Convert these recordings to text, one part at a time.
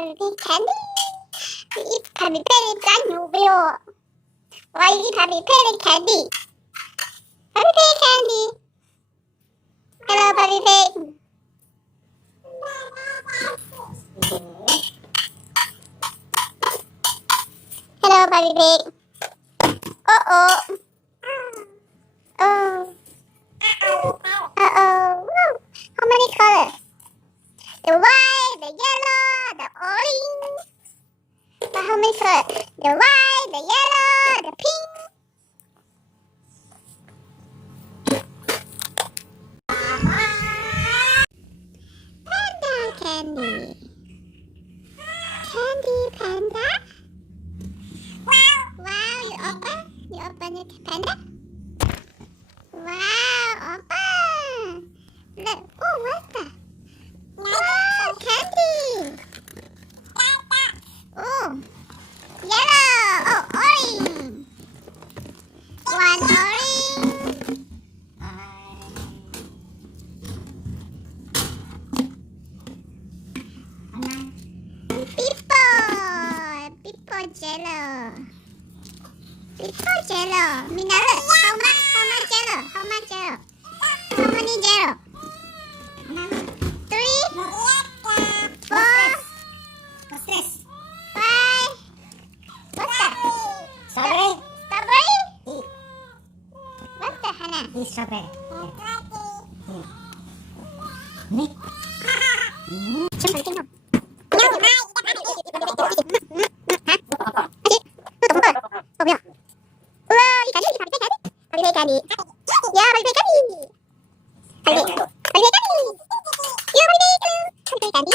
baby candy. You eat baby pig brand new video. Why you eat baby pig candy? Baby pig candy. Hello, baby pig. Hello, baby pig. Uh-oh. Oh. Uh-oh. How many colors? The white, the yellow, the orange. But how many colors? The white, the yellow, the pink. Panda candy. Candy panda. Wow, you open? You open it, panda? Wow, open. Look. Oh, what's that? Wow, candy. Oh, yellow. Oh, orange. One orange. People jello. People jello. Minala, how much jello? How much jello? How many jello? 3, 4, 5. What's that? Strawberry. Strawberry? What's that, Hannah? This strawberry. Candy. Yeah, baby candy. Baby candy. Yeah, baby candy.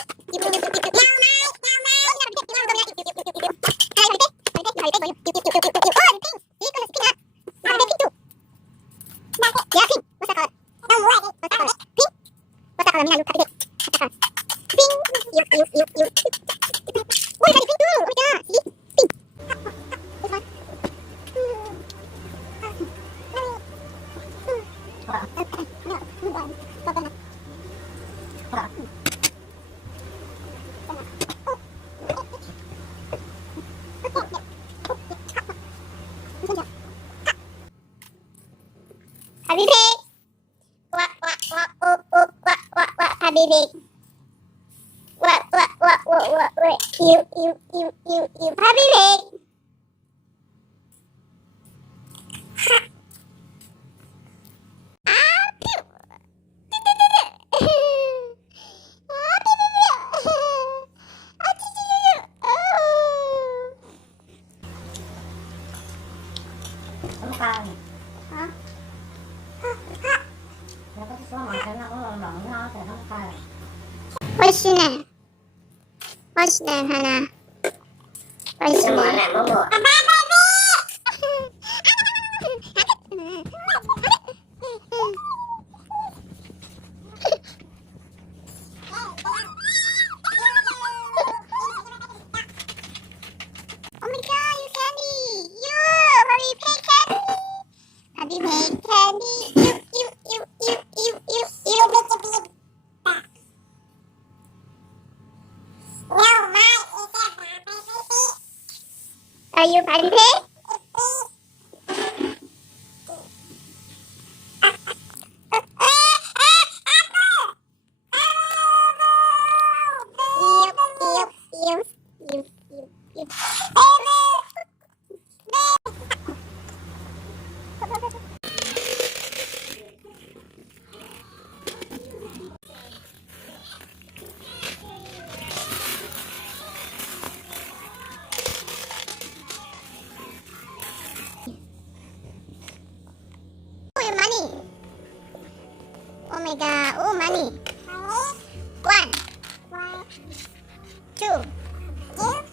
Happy pig. Quack, quack, quack, quack, quack, quack, quack, quack, happy pig. Quack, quack, quack, quack, quack, quack. You, happy pig. Hả? 훨씬해. 훨씬해, 하나. 훨씬해. Oh my god, you candy! You! Baby pig candy! Baby pig candy! Are you baby pig? Oh my god, oh money. 1, 2, 3, 4.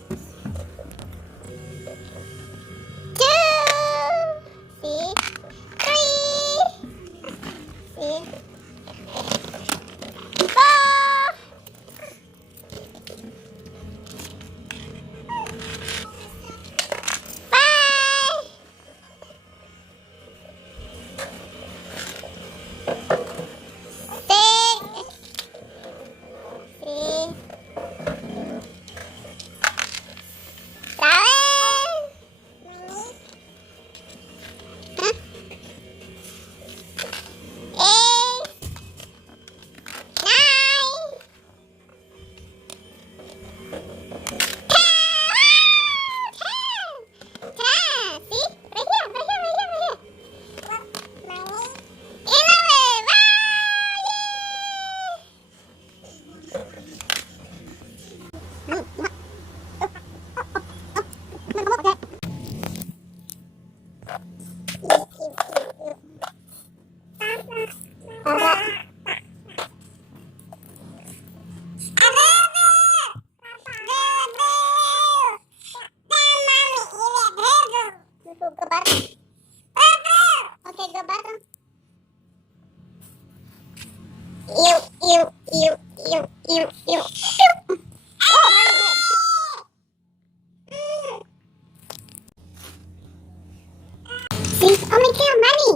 See, oh my God, money!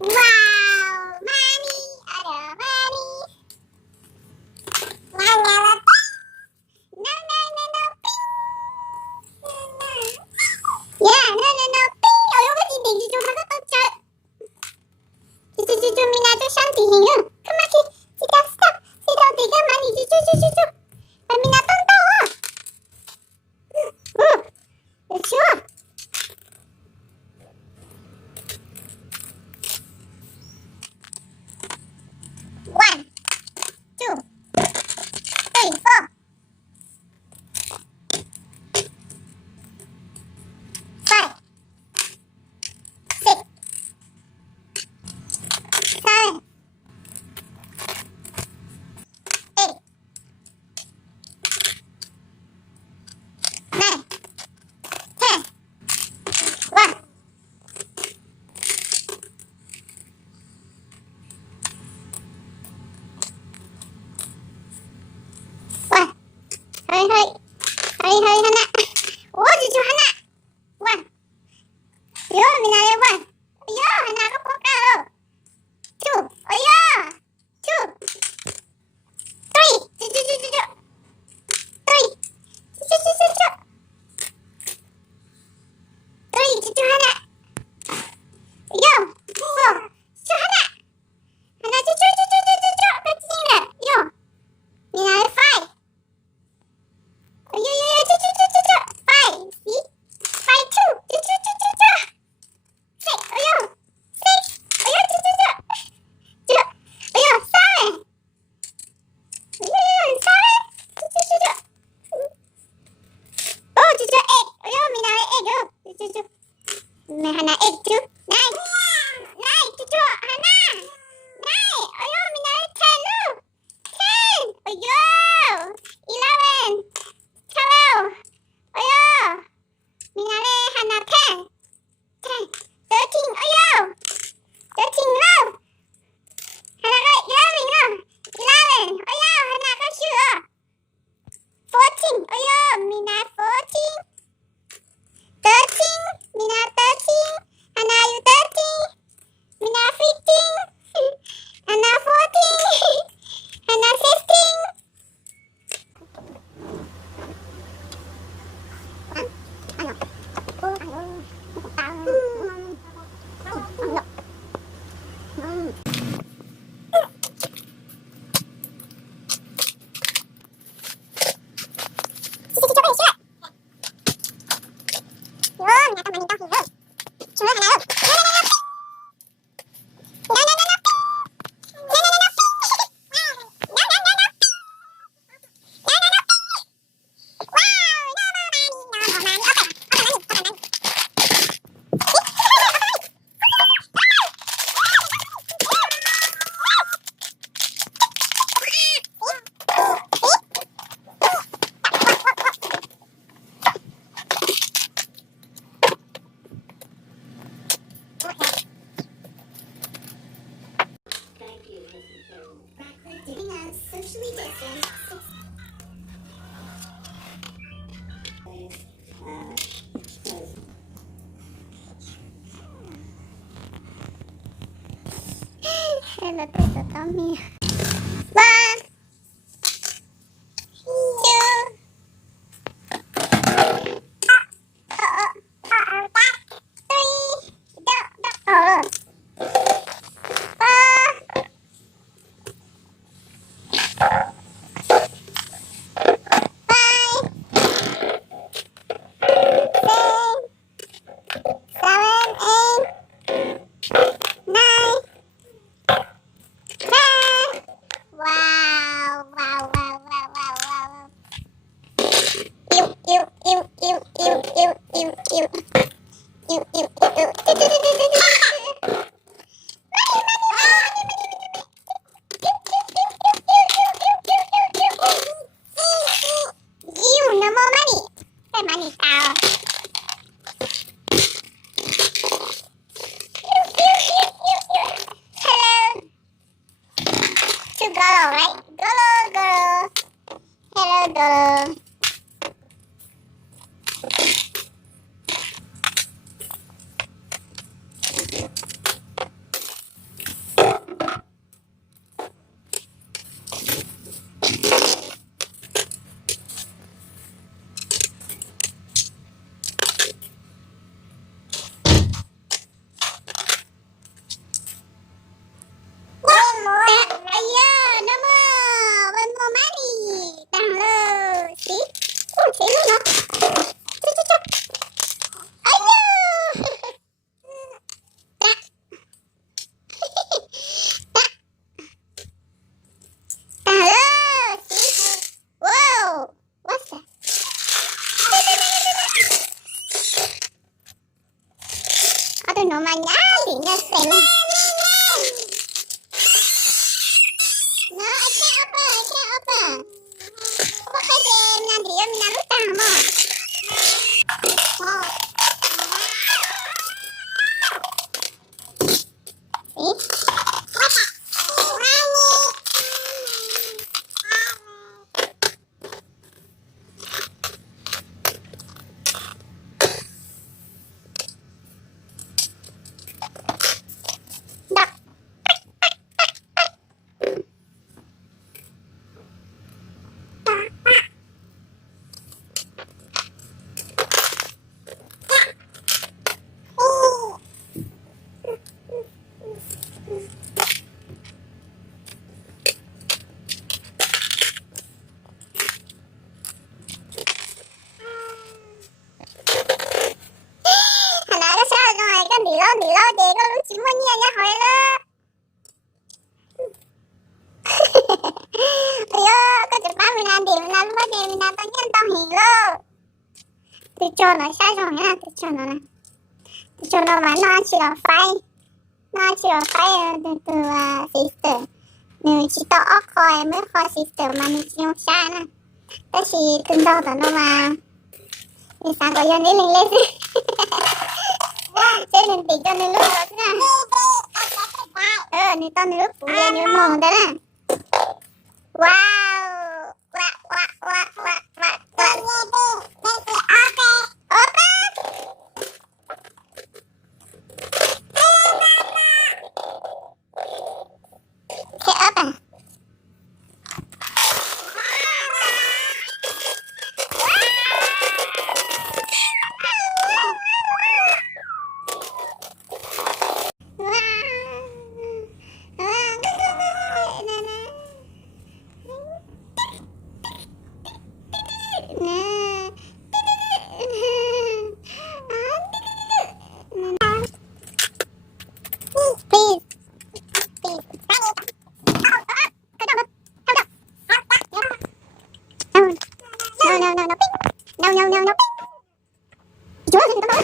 Wow, money! Ada money! La la la! No, no, no, no! Yeah, no, no, no! Oh, 이거 진짜 좀 하고 또 저. 좀 미나도 샨티해요. 그만해. 진짜 스탑. 진짜 어디가 많이 주주주주주. 미나 똥 떠워. 좋아. One, two, three, four. Five, six, seven, eight, nine, 10. One. One. Hurry, hurry. Hurry, hurry, 하나. 오, 주주 하나. One. 요, 미나의 one. 요, 하나가 볼까요? Two. 요. Two. Three. 주주주주주. Three. 주주주주주. Three. 주주 하나. 요. Four. 주주 하나. 하나 주주주주주주. 배치인가. 요. 미나의 five. 요요요 주주주주주. Five. See? Five two. 주주주주주. Six. 요. Six. 요 주주주. 주. 요 seven. 요요요 seven. 주주주주. 오 주주 eight. 요 미나의 eight. 요 주주주. 하나 eight two. Nine. Nine 주주 하나. Nine. 요 미나의 ten. Ten. 요. 11. 12. 미나의 하나 10. 10. 13. 13 low. 하나가 11 low. 11. 하나가 shoe. 14. 미나 14. 13. 미나 13. 하나 you 13. 미나 15. 하나 14. 하나 16. Socially distanced. Hello, Tito Tommy. One, two, three, Nine, 10. sambal. Namanya linya sen. Nah, apa? Apa kaya minadriya minalutang mo? Đi lo để con lúc chín mua nhia nha hỏi lo. Có chụp 30.000 điểm là lúc đó điểm là tao nhân tao hiểu lo. Tôi cho nó sai rồi nha, tôi cho nó này. Tôi cho nó mà nó chỉ là phai từ sister. Nếu chỉ tao ốc khỏi mới khỏi sister mà nếu chỉ không sai nè. Đó chỉ từng đâu tao nó mà. Thì sáng có dân đi lên lên. Chơi nên tí cho nên lúc đó chứ nè. Nên tao nên lúc phụ lên như mồm đó nè. Wow. No. Chúa gì đó.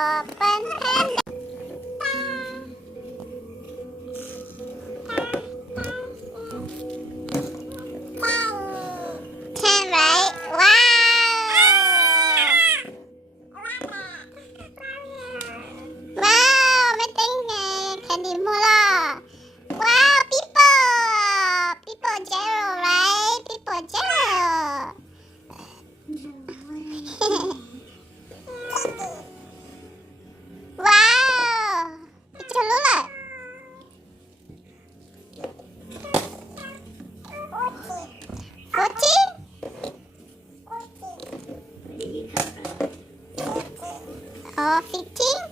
open hand. 10, right? Wow! Wow, mấy tiếng candy mula. Wow, people zero, right? People zero. Wow, picture lula. 14? Oh, 15?